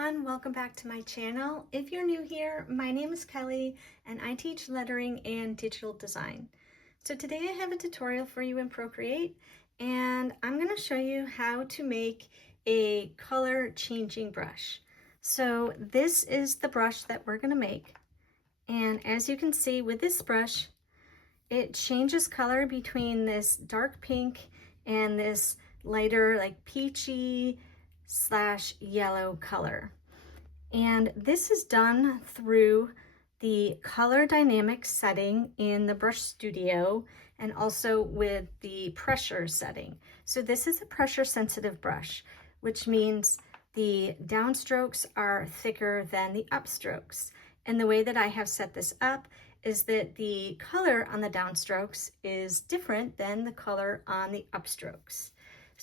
everyone, welcome back to my channel. If you're new here, my name is Kelly and I teach lettering and digital design. So today I have a tutorial for you in Procreate and I'm going to show you how to make a color changing brush. So this is the brush that we're going to make, and as you can see with this brush, it changes color between this dark pink and this lighter like peachy / yellow color. And this is done through the color dynamics setting in the brush studio and also with the pressure setting. So this is a pressure sensitive brush, which means the downstrokes are thicker than the upstrokes. And the way that I have set this up is that the color on the downstrokes is different than the color on the upstrokes.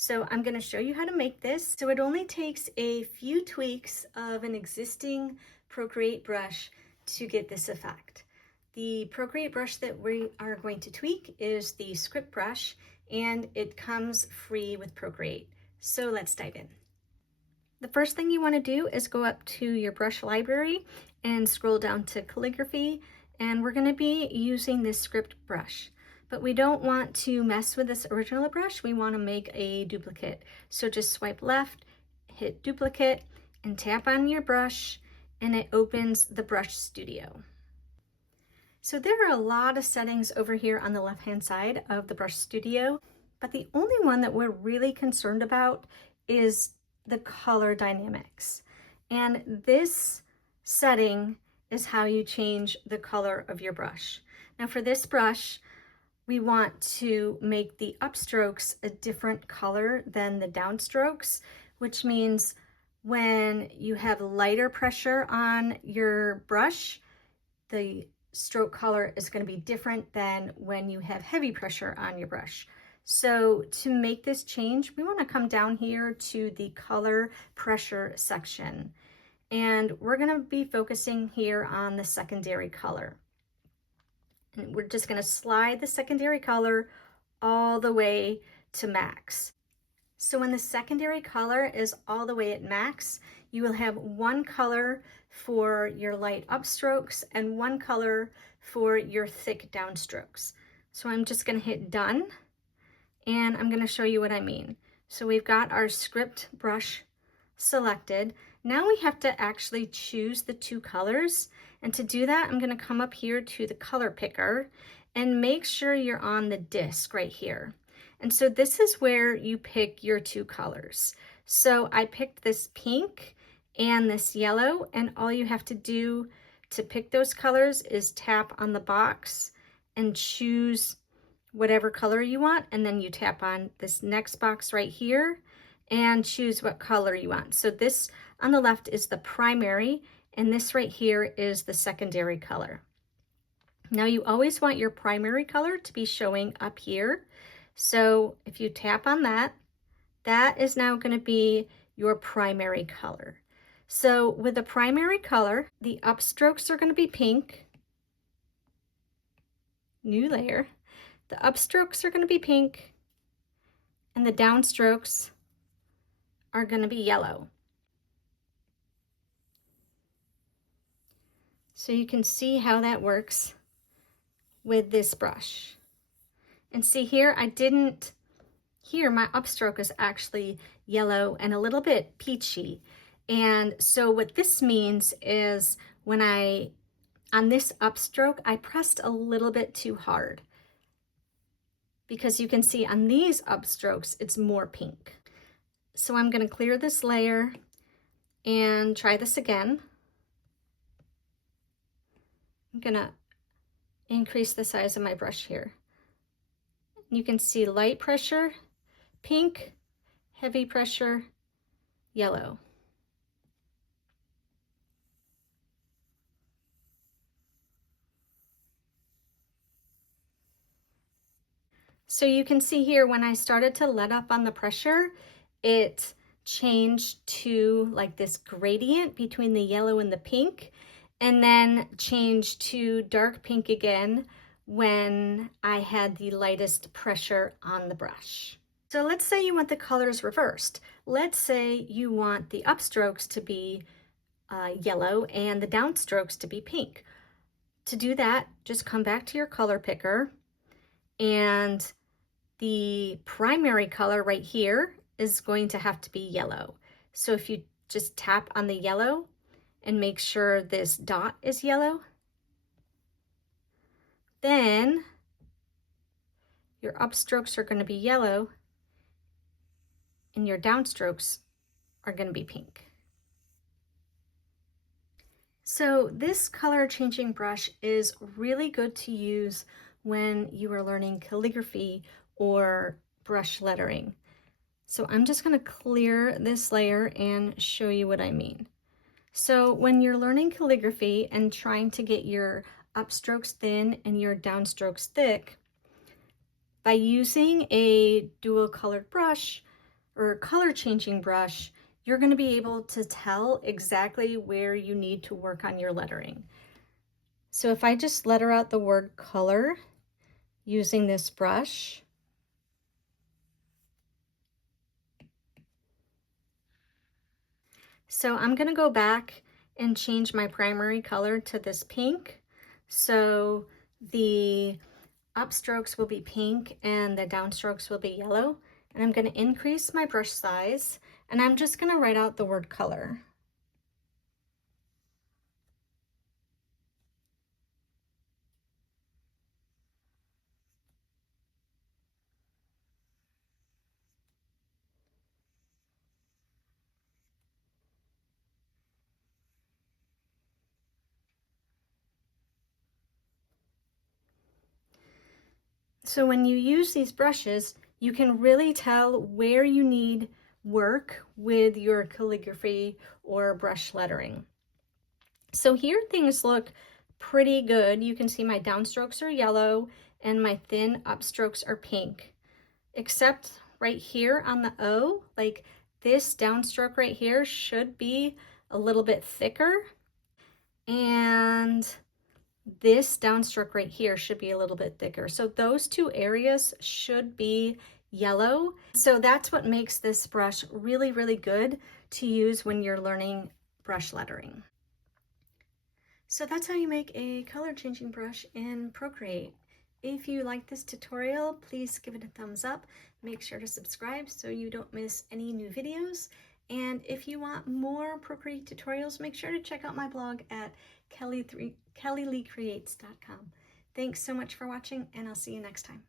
So I'm going to show you how to make this. So it only takes a few tweaks of an existing Procreate brush to get this effect. The Procreate brush that we are going to tweak is the script brush, and it comes free with Procreate. So let's dive in. The first thing you want to do is go up to your brush library and scroll down to calligraphy, and we're going to be using this script brush. But we don't want to mess with this original brush. We want to make a duplicate. So just swipe left, hit duplicate, and tap on your brush, and it opens the brush studio. So there are a lot of settings over here on the left-hand side of the brush studio, but the only one that we're really concerned about is the color dynamics. And this setting is how you change the color of your brush. Now for this brush, we want to make the upstrokes a different color than the downstrokes, which means when you have lighter pressure on your brush, the stroke color is going to be different than when you have heavy pressure on your brush. So to make this change, we want to come down here to the color pressure section, and we're going to be focusing here on the secondary color. And we're just going to slide the secondary color all the way to max. So when the secondary color is all the way at max, you will have one color for your light upstrokes and one color for your thick downstrokes. So I'm just going to hit done, and I'm going to show you what I mean. So we've got our script brush selected. Now we have to actually choose the two colors. And to do that, I'm going to come up here to the color picker and make sure you're on the disc right here. And so this is where you pick your two colors. So I picked this pink and this yellow, and all you have to do to pick those colors is tap on the box and choose whatever color you want, and then you tap on this next box right here and choose what color you want. So this on the left is the primary, and this right here is the secondary color. Now you always want your primary color to be showing up here. So if you tap on that, that is now going to be your primary color. So with the primary color, the upstrokes are going to be pink. New layer. The upstrokes are going to be pink, and the downstrokes are going to be yellow. So you can see how that works with this brush. And see here, here my upstroke is actually yellow and a little bit peachy. And so what this means is when on this upstroke, I pressed a little bit too hard, because you can see on these upstrokes, it's more pink. So I'm going to clear this layer and try this again. I'm going to increase the size of my brush here. You can see light pressure, pink, heavy pressure, yellow. So you can see here when I started to let up on the pressure, it changed to like this gradient between the yellow and the pink, and then changed to dark pink again when I had the lightest pressure on the brush. So let's say you want the colors reversed. Let's say you want the upstrokes to be yellow and the downstrokes to be pink. To do that, just come back to your color picker, and the primary color right here is going to have to be yellow. So if you just tap on the yellow and make sure this dot is yellow, then your upstrokes are going to be yellow and your downstrokes are going to be pink. So this color changing brush is really good to use when you are learning calligraphy or brush lettering. So I'm just going to clear this layer and show you what I mean. So when you're learning calligraphy and trying to get your upstrokes thin and your downstrokes thick, by using a dual colored brush or color changing brush, you're going to be able to tell exactly where you need to work on your lettering. So if I just letter out the word color using this brush, so I'm going to go back and change my primary color to this pink. So the upstrokes will be pink and the downstrokes will be yellow. And I'm going to increase my brush size, and I'm just going to write out the word color. So when you use these brushes, you can really tell where you need work with your calligraphy or brush lettering. So here things look pretty good. You can see my downstrokes are yellow and my thin upstrokes are pink, except right here on the O, like this downstroke right here should be a little bit thicker, and this downstroke right here should be a little bit thicker. So those two areas should be yellow. So that's what makes this brush really, really good to use when you're learning brush lettering. So that's how you make a color changing brush in Procreate. If you like this tutorial, please give it a thumbs up. Make sure to subscribe so you don't miss any new videos. And if you want more Procreate tutorials, make sure to check out my blog at kellyleecreates.com. Thanks so much for watching, and I'll see you next time.